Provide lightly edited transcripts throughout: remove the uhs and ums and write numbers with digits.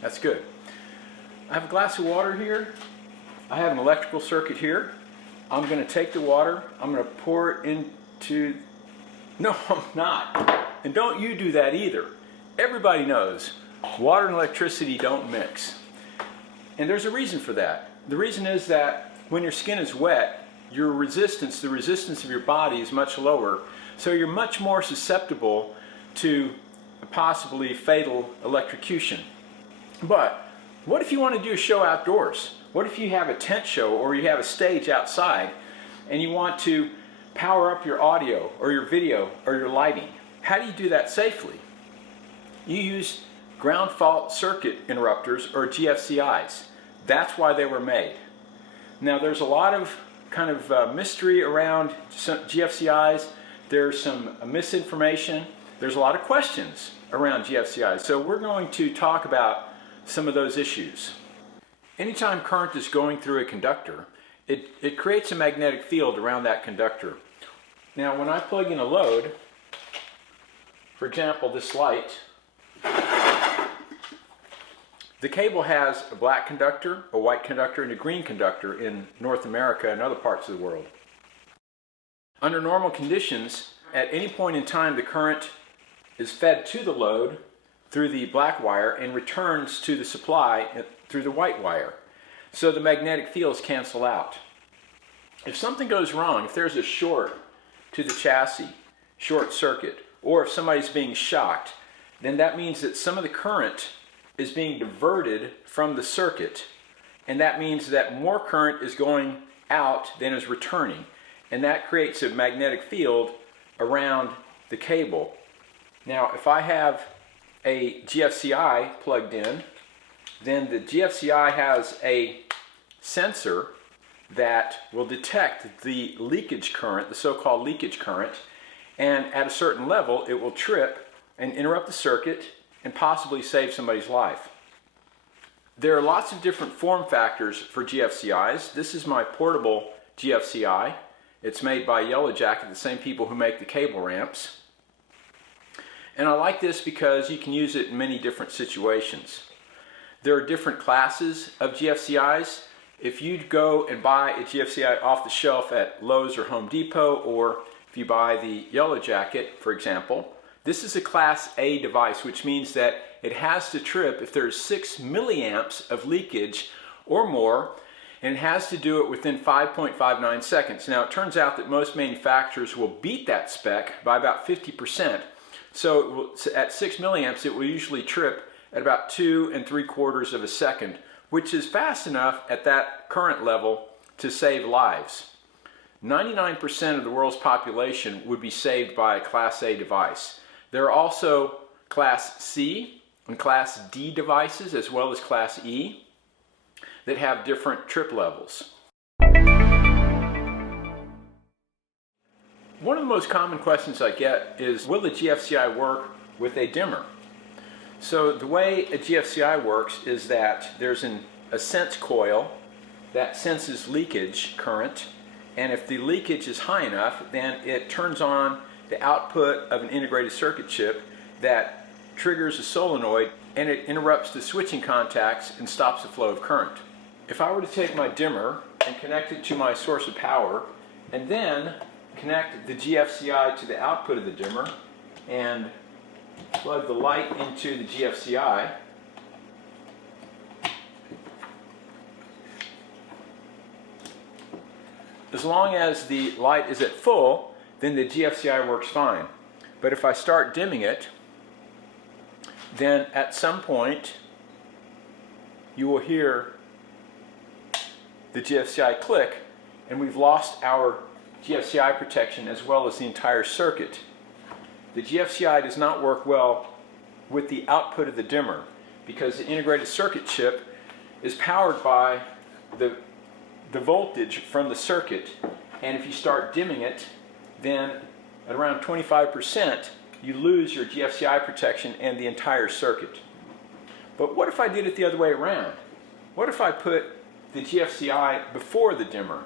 That's good. I have a glass of water here. I have an electrical circuit here. I'm going to take the water, I'm going to pour it into... No, I'm not. And don't you do that either. Everybody knows water and electricity don't mix. And there's a reason for that. The reason is that when your skin is wet, your resistance, the resistance of your body is much lower. So you're much more susceptible to possibly fatal electrocution. But what if you want to do a show outdoors? What if you have a tent show or you have a stage outside and you want to power up your audio or your video or your lighting? How do you do that safely? You use ground fault circuit interrupters, or GFCIs. That's why they were made. Now there's a lot of kind of mystery around GFCIs. There's some misinformation. There's a lot of questions around GFCIs. So we're going to talk about some of those issues. Anytime current is going through a conductor, it creates a magnetic field around that conductor. Now when I plug in a load, for example this light, the cable has a black conductor, a white conductor, and a green conductor in North America and other parts of the world. Under normal conditions, at any point in time the current is fed to the load through the black wire and returns to the supply through the white wire. So the magnetic fields cancel out. If something goes wrong, if there's a short to the chassis, short circuit, or if somebody's being shocked, then that means that some of the current is being diverted from the circuit, and that means that more current is going out than is returning, and that creates a magnetic field around the cable. Now if I have a GFCI plugged in, then the GFCI has a sensor that will detect the leakage current, the so-called leakage current, and at a certain level it will trip and interrupt the circuit and possibly save somebody's life. There are lots of different form factors for GFCIs. This is my portable GFCI. It's made by Yellow Jacket, the same people who make the cable ramps. And I like this because you can use it in many different situations. There are different classes of GFCIs. If you go and buy a GFCI off the shelf at Lowe's or Home Depot, or if you buy the Yellow Jacket, for example, this is a Class A device, which means that it has to trip if there's 6 milliamps of leakage or more, and it has to do it within 5.59 seconds. Now it turns out that most manufacturers will beat that spec by about 50%. So it will, at 6 milliamps it will usually trip at about 2 3/4 of a second, which is fast enough at that current level to save lives. 99% of the world's population would be saved by a Class A device. There are also Class C and Class D devices, as well as Class E, that have different trip levels. One of the most common questions I get is, will the GFCI work with a dimmer? So the way a GFCI works is that there's a sense coil that senses leakage current, and if the leakage is high enough, then it turns on the output of an integrated circuit chip that triggers a solenoid, and it interrupts the switching contacts and stops the flow of current. If I were to take my dimmer and connect it to my source of power, and then connect the GFCI to the output of the dimmer and plug the light into the GFCI, as long as the light is at full, then the GFCI works fine. But if I start dimming it, then at some point you will hear the GFCI click, and we've lost our GFCI protection as well as the entire circuit. The GFCI does not work well with the output of the dimmer because the integrated circuit chip is powered by the voltage from the circuit, and if you start dimming it, then at around 25% you lose your GFCI protection and the entire circuit. But what if I did it the other way around? What if I put the GFCI before the dimmer?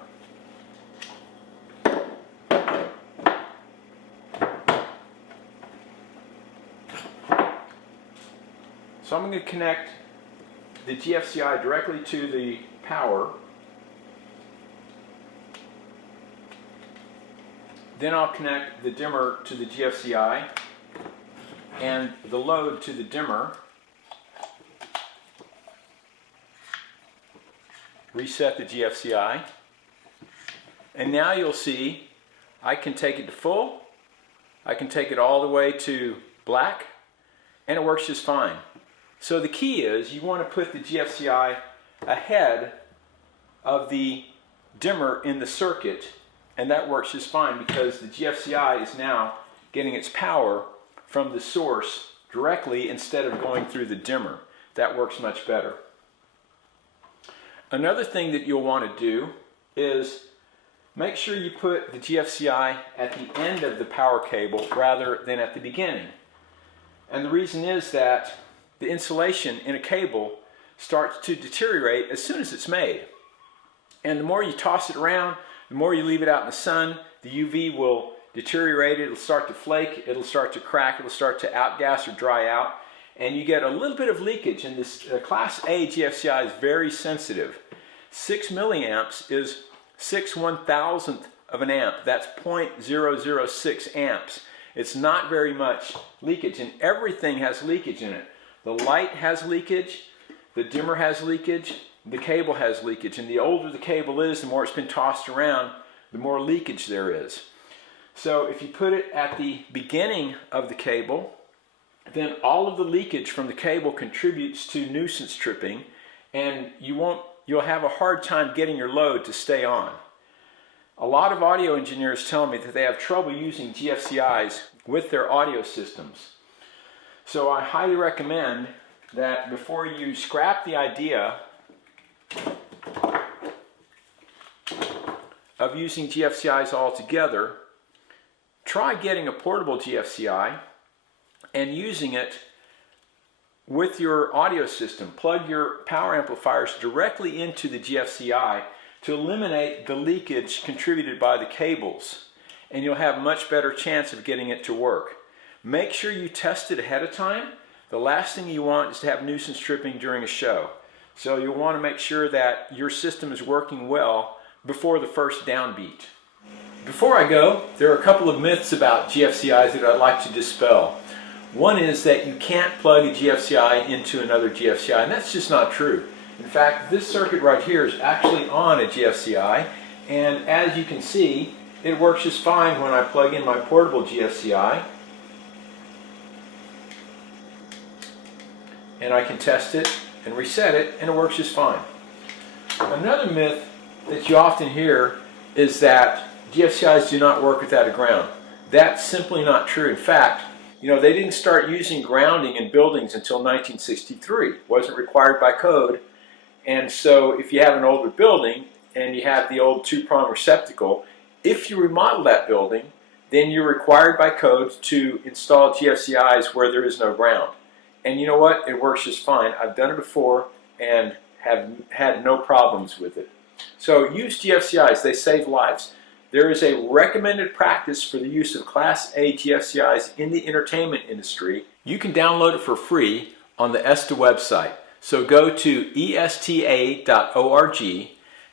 So I'm going to connect the GFCI directly to the power. Then I'll connect the dimmer to the GFCI and the load to the dimmer. Reset the GFCI. And now you'll see I can take it to full, I can take it all the way to black, and it works just fine. So the key is you want to put the GFCI ahead of the dimmer in the circuit, and that works just fine because the GFCI is now getting its power from the source directly instead of going through the dimmer. That works much better. Another thing that you'll want to do is make sure you put the GFCI at the end of the power cable rather than at the beginning. And the reason is that the insulation in a cable starts to deteriorate as soon as it's made. And the more you toss it around, the more you leave it out in the sun, the UV will deteriorate it, it'll start to flake, it'll start to crack, it'll start to outgas or dry out, and you get a little bit of leakage. And this Class A GFCI is very sensitive. 6 milliamps is 6/1000th of an amp. That's 0.006 amps. It's not very much leakage, and everything has leakage in it. The light has leakage, the dimmer has leakage, the cable has leakage, and the older the cable is, the more it's been tossed around, the more leakage there is. So if you put it at the beginning of the cable, then all of the leakage from the cable contributes to nuisance tripping, and you'll have a hard time getting your load to stay on. A lot of audio engineers tell me that they have trouble using GFCIs with their audio systems. So I highly recommend that before you scrap the idea of using GFCIs altogether, try getting a portable GFCI and using it with your audio system. Plug your power amplifiers directly into the GFCI to eliminate the leakage contributed by the cables, and you'll have a much better chance of getting it to work. Make sure you test it ahead of time. The last thing you want is to have nuisance tripping during a show. So you'll want to make sure that your system is working well before the first downbeat. Before I go, there are a couple of myths about GFCIs that I'd like to dispel. One is that you can't plug a GFCI into another GFCI, and that's just not true. In fact, this circuit right here is actually on a GFCI, and as you can see, it works just fine when I plug in my portable GFCI. And I can test it and reset it, and it works just fine. Another myth that you often hear is that GFCIs do not work without a ground. That's simply not true. In fact, they didn't start using grounding in buildings until 1963. It wasn't required by code. And so if you have an older building and you have the old two-prong receptacle, if you remodel that building, then you're required by code to install GFCIs where there is no ground. And you know what? It works just fine. I've done it before and have had no problems with it. So use GFCIs. They save lives. There is a recommended practice for the use of Class A GFCIs in the entertainment industry. You can download it for free on the ESTA website. So go to esta.org,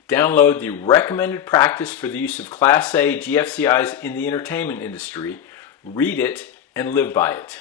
download the recommended practice for the use of Class A GFCIs in the entertainment industry, read it, and live by it.